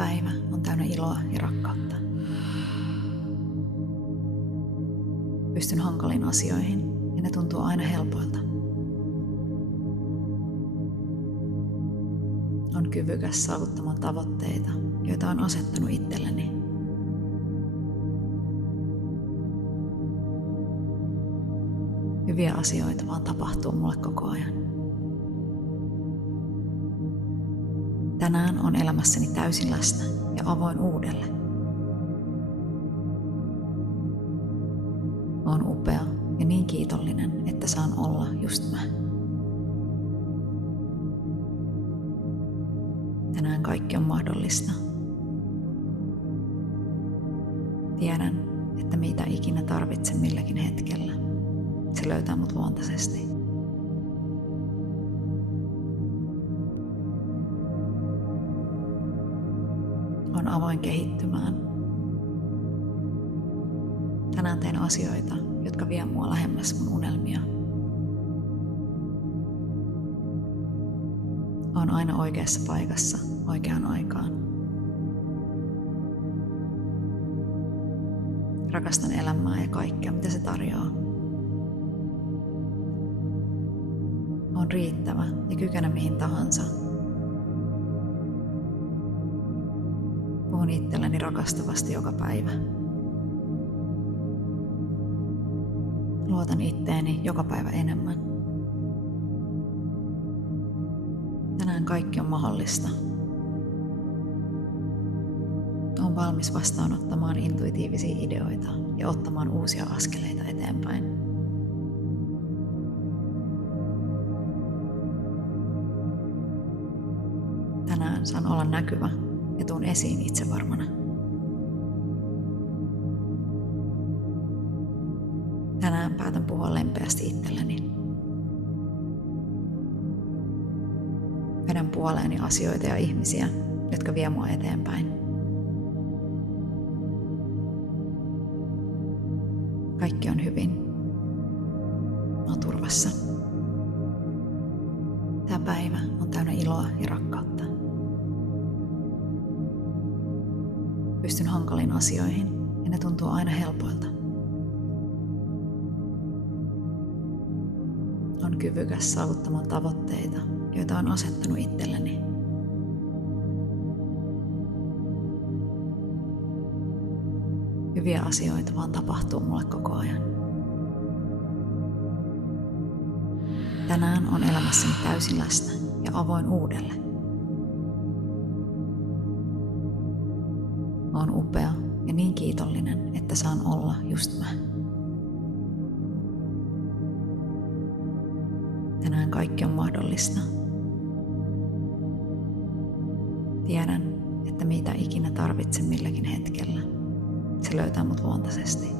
päivä on täynnä iloa ja rakkautta. Pystyn hankaliin asioihin ja ne tuntuu aina helpoilta. On kyvykäs saavuttamaan tavoitteita, joita on asettanut itselleni. Hyviä asioita vaan tapahtuu mulle koko ajan. Tänään on elämässäni täysin läsnä ja avoin uudelle. Olen upea ja niin kiitollinen, että saan olla just mä. Tänään kaikki on mahdollista. Tiedän, että mitä ikinä tarvitsen milläkin hetkellä, se löytää mut luontaisesti. On avoin kehittymään. Tänään teen asioita, jotka vie mua lähemmäs mun unelmia. Olen aina oikeassa paikassa oikeaan aikaan. Rakastan elämää ja kaikkea, mitä se tarjoaa. Olen riittävä ja kykenen mihin tahansa. Puhun itselleni rakastavasti joka päivä. Luotan itteeni joka päivä enemmän. Tänään kaikki on mahdollista. Olen valmis vastaanottamaan intuitiivisia ideoita ja ottamaan uusia askeleita eteenpäin. Tänään saan olla näkyvä ja tuun esiin itsevarmana. Tänään päätän puhua lempeästi itselleni. Vedän puoleeni asioita ja ihmisiä, jotka vie mua eteenpäin. Kaikki on hyvin. Mä oon turvassa. Tää päivä on täynnä iloa ja rakkautta. Pystyn hankaliin asioihin ja ne tuntuu aina helpoilta. On kyvykäs saavuttamaan tavoitteita, joita on asettanut itselleni. Hyviä asioita vaan tapahtuu mulle koko ajan. Tänään on elämässäni täysin läsnä ja avoin uudelle. Olen upea ja niin kiitollinen, että saan olla just mä. Tänään kaikki on mahdollista. Tiedän, että mitä ikinä tarvitsen milläkin hetkellä, se löytää mut luontaisesti.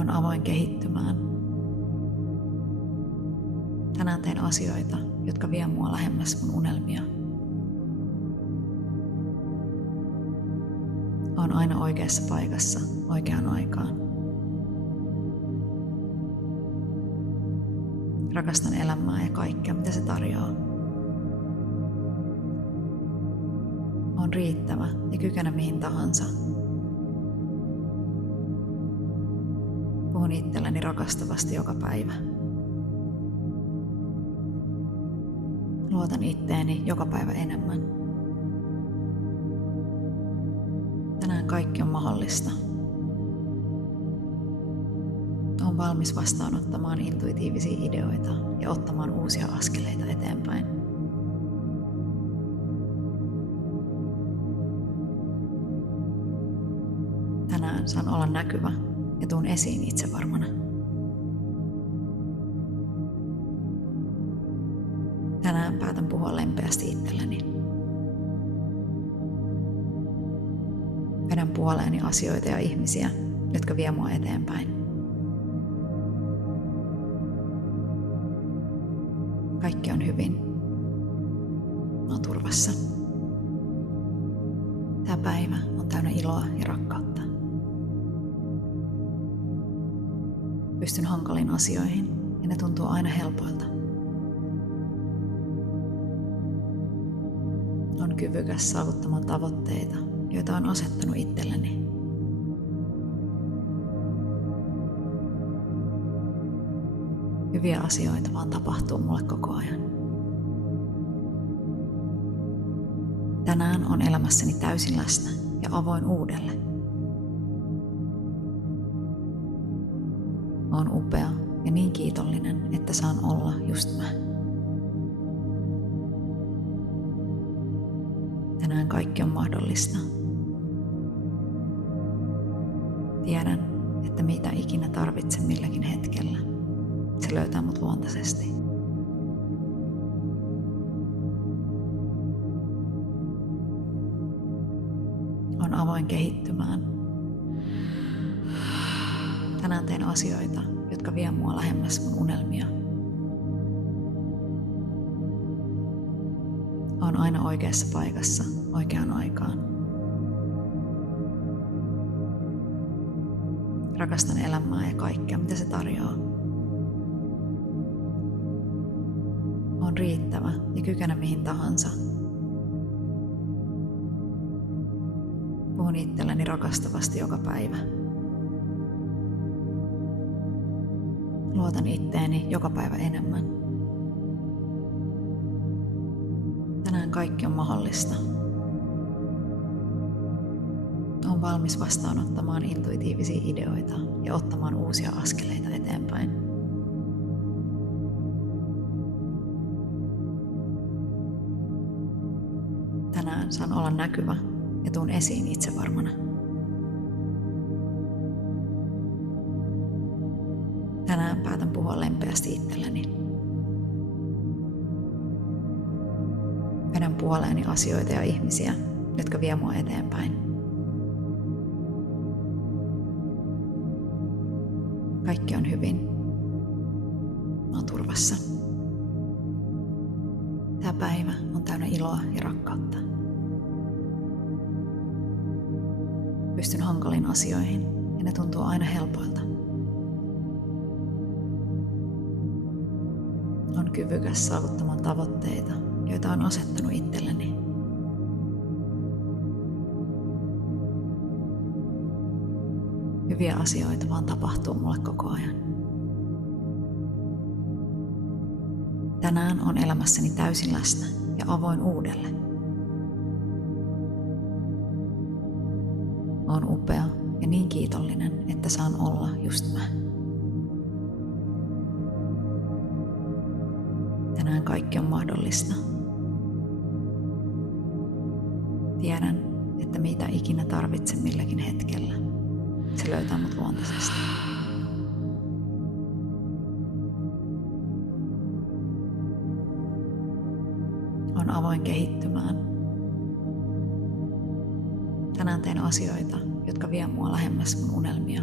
On avoin kehittymään. Tänään teen asioita, jotka vie mua lähemmäs mun unelmia. Olen aina oikeassa paikassa oikeaan aikaan. Rakastan elämää ja kaikkea, mitä se tarjoaa. Olen riittävä ja kykenen mihin tahansa. Puhun itselleni rakastavasti joka päivä. Luotan itteeni joka päivä enemmän. Tänään kaikki on mahdollista. Olen valmis vastaanottamaan intuitiivisia ideoita ja ottamaan uusia askeleita eteenpäin. Tänään saan olla näkyvä ja tuun esiin itsevarmana. Tänään päätän puhua lempeästi itselleni. Vedän puoleeni asioita ja ihmisiä, jotka vie mua eteenpäin. Kaikki on hyvin. Mä oon turvassa. Tää päivä on täynnä iloa ja rakkautta. Pystyn hankaliin asioihin ja ne tuntuu aina helpoilta. On kyvykäs saavuttamaan tavoitteita, joita on asettanut itselleni. Hyviä asioita vaan tapahtuu mulle koko ajan. Tänään on elämässäni täysin läsnä ja avoin uudelle. Oon upea ja niin kiitollinen, että saan olla just mä. Tänään kaikki on mahdollista. Tiedän, että mitä ikinä tarvitsen milläkin hetkellä, se löytää mut luontaisesti. On avoin kehittymään. Tänään teen asioita, jotka vie mua lähemmäs mun unelmia. Oon aina oikeassa paikassa, oikeaan aikaan. Rakastan elämää ja kaikkea, mitä se tarjoaa. Oon riittävä ja kykene mihin tahansa. Puhun itselleni rakastavasti joka päivä. Luotan itteeni joka päivä enemmän. Tänään kaikki on mahdollista. Olen valmis vastaanottamaan intuitiivisia ideoita ja ottamaan uusia askeleita eteenpäin. Tänään saan olla näkyvä ja tuun esiin itsevarmana. Tänään päätän puhua lempeästi itselleni. Vedän puoleeni asioita ja ihmisiä, jotka vie mua eteenpäin. Kaikki on hyvin. Mä oon turvassa. Tää päivä on täynnä iloa ja rakkautta. Pystyn hankaliin asioihin ja ne tuntuu aina helpoilta. On kyvykäs saavuttamaan tavoitteita, joita on asettanut itselleni. Hyviä asioita vaan tapahtuu mulle koko ajan. Tänään on elämässäni täysin läsnä ja avoin uudelle. Oon upea ja niin kiitollinen, että saan olla just mä. Tänään kaikki on mahdollista. Tiedän, että mitä ikinä tarvitsen milläkin hetkellä, se löytää mut luontaisesti. On avoin kehittymään. Tänään teen asioita, jotka vie mua lähemmäs mun unelmia.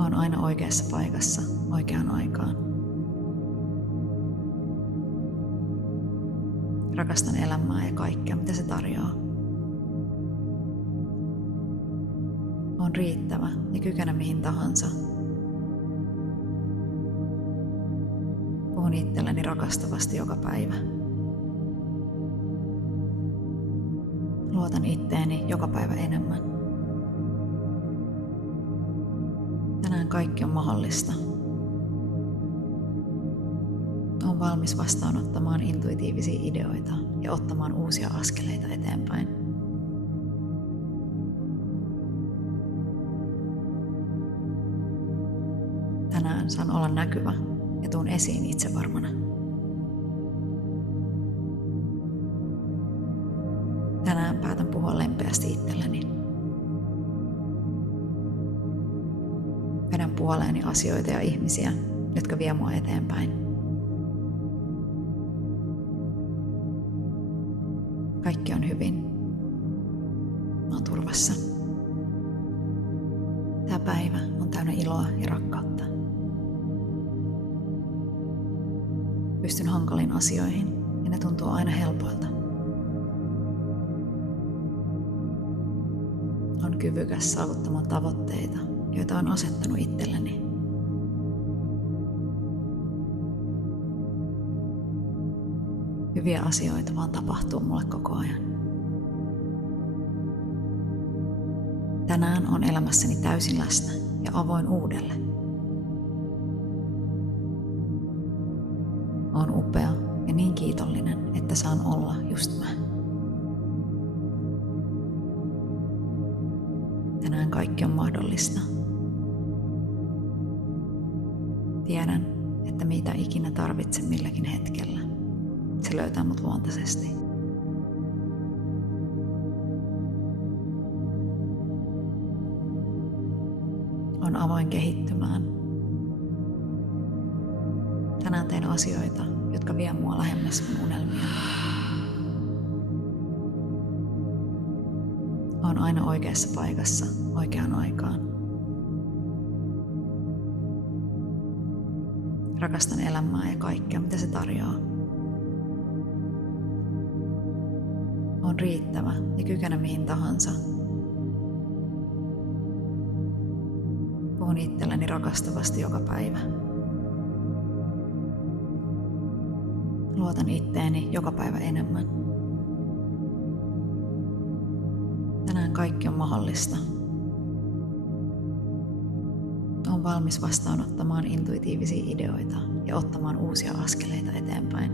Oon aina oikeassa paikassa, oikeaan aikaan. Rakastan elämää ja kaikkea, mitä se tarjoaa. Oon riittävä ja kykene mihin tahansa. Puhun itselleni rakastavasti joka päivä. Luotan itteeni joka päivä enemmän. Tänään kaikki on mahdollista. Olen valmis vastaanottamaan intuitiivisia ideoita ja ottamaan uusia askeleita eteenpäin. Tänään saan olla näkyvä ja tuun esiin itsevarmana. Tänään päätän puhua lempeästi itselleni. Vedän puoleeni asioita ja ihmisiä, jotka vie mua eteenpäin. Kaikki on hyvin. Mä oon turvassa. Tää päivä on täynnä iloa ja rakkautta. Pystyn hankaliin asioihin ja ne tuntuu aina helpoilta. On kyvykäs saavuttamaan tavoitteita, joita on asettanut itselleni. Hyviä asioita vaan tapahtuu mulle koko ajan. Tänään on elämässäni täysin läsnä ja avoin uudelle. Oon upea ja niin kiitollinen, että saan olla just mä. Tänään kaikki on mahdollista. Tiedän, että mitä ikinä tarvitsen milläkin hetkellä, se löytää mut luontaisesti. On avoin kehittymään. Tänään teen asioita, jotka vie mua lähemmäs mun unelmia. Oon aina oikeassa paikassa oikeaan aikaan. Rakastan elämää ja kaikkea, mitä se tarjoaa. Oon riittävä ja kykene mihin tahansa. Puhun itselleni rakastavasti joka päivä. Luotan itteeni joka päivä enemmän. Tänään kaikki on mahdollista. Olen valmis vastaanottamaan intuitiivisia ideoita ja ottamaan uusia askeleita eteenpäin.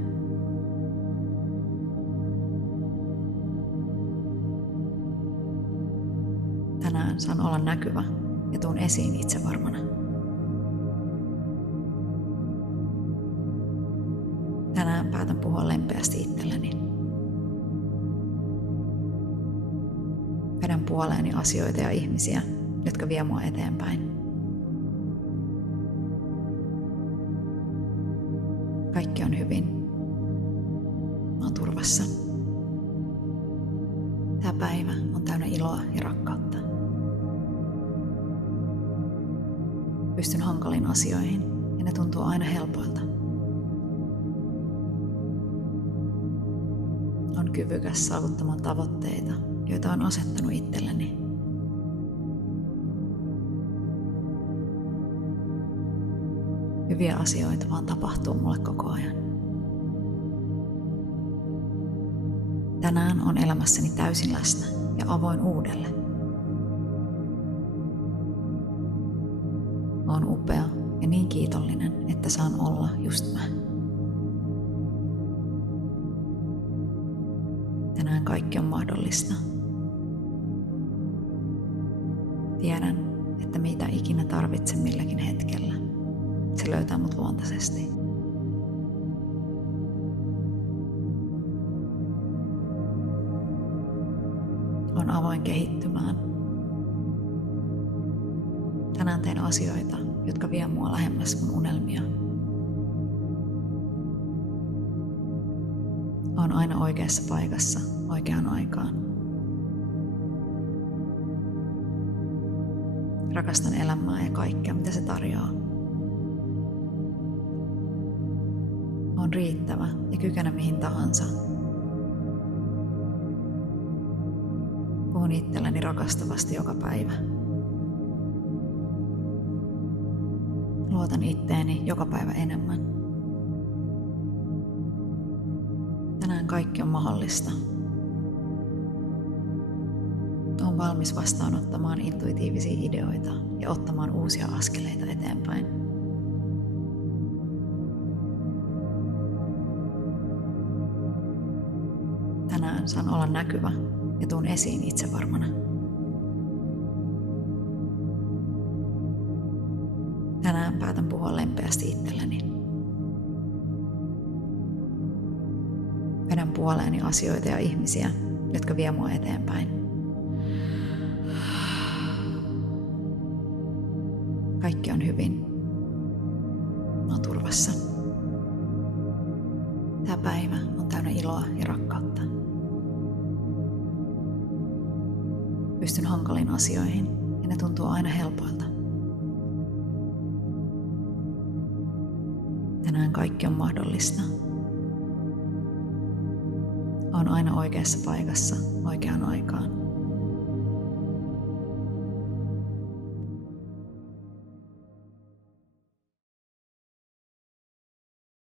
Tänään saan olla näkyvä ja tuun esiin itsevarmana. Tänään päätän puhua lempeästi itselleni. Vedän puoleeni asioita ja ihmisiä, jotka vie mua eteenpäin. Kaikki on hyvin. Mä oon turvassa. Tää päivä on täynnä iloa ja rakkautta. Pystyn hankaliin asioihin ja ne tuntuu aina helpoilta. On kyvykäs saavuttamaan tavoitteita, joita on asettanut itselleni. Hyviä asioita vaan tapahtuu mulle koko ajan. Tänään on elämässäni täysin läsnä ja avoin uudelle. Oon upea ja niin kiitollinen, että saan olla just mä. Tänään kaikki on mahdollista. Tiedän, että mitä ikinä tarvitsen milläkin hetkellä, se löytää mut luontaisesti. On avoin kehittymään. Tänään teen asioita, jotka vie mua lähemmäs mun unelmia. Oon aina oikeassa paikassa oikeaan aikaan. Rakastan elämää ja kaikkea, mitä se tarjoaa. Oon riittävä ja kykene mihin tahansa. Puhun itselleni rakastavasti joka päivä. Luotan itteeni joka päivä enemmän. Tänään kaikki on mahdollista. Olen valmis vastaanottamaan intuitiivisia ideoita ja ottamaan uusia askeleita eteenpäin. Tänään saan olla näkyvä ja tuun esiin itsevarmana. Tänään päätän puhua lempeästi itselleni. Vedän puoleeni asioita ja ihmisiä, jotka vie mua eteenpäin. Kaikki on hyvin. Mä oon turvassa. Tää päivä on täynnä iloa ja rakkautta. Pystyn hankaliin asioihin ja ne tuntuu aina helpoilta. Tänään kaikki on mahdollista. Oon aina oikeassa paikassa oikeaan aikaan.